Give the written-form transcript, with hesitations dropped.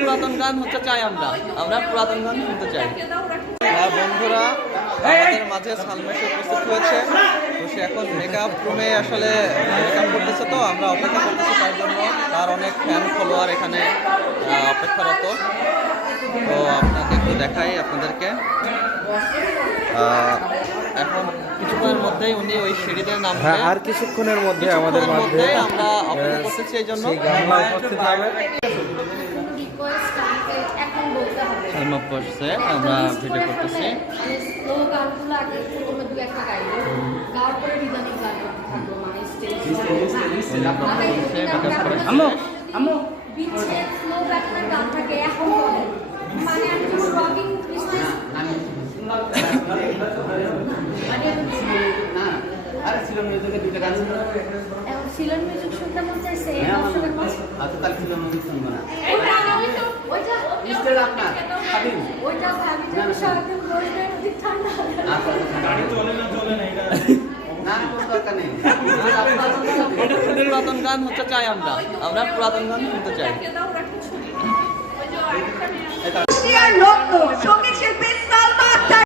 পুরাতন গান হচ্ছে চাই আমরা পুরাতন গান শুনতে চাই। বন্ধুরা আমাদের মাঝে সালমা এসে উপস্থিত হয়েছে, তো সে এখন মেকআপ রুমে আসলে মেকআপ করতেছে, তো আমরা অপেক্ষা করতেছি তার জন্য। তার অনেক ফ্যান ফলোয়ার এখানে অপেক্ষারত, তো আপনাদের একটু দেখাই আপনাদেরকে। এখন কিছুক্ষণের মধ্যেই উনি ওই সিঁড়িতে নামবে, আর কিছুক্ষণের মধ্যে আমাদের মধ্যে আমরা অপেক্ষা করতেছি এই জন্য। সালমা বসছে, আমরা ভিডিও করতেছি। সিলন মিউজিকের দুটো গান শুনবো। এখন সিলন মিউজিক শুনতে মন চাইছে। আচ্ছা তাহলে সিলন মিউজিক শুনবো না। ওইটা মিস্টার আপনার খাবিন। ওইটা খাবিন যেন সারাদিন বসে নদী ঠান্ডা। আচ্ছা গাড়ি চলে না এটা। না কোনো দরকার নেই। পুরাতন গান হচ্ছে চাই আমরা পুরাতন গান শুনতে চাই। রক্ত সঙ্গীত শিল্পী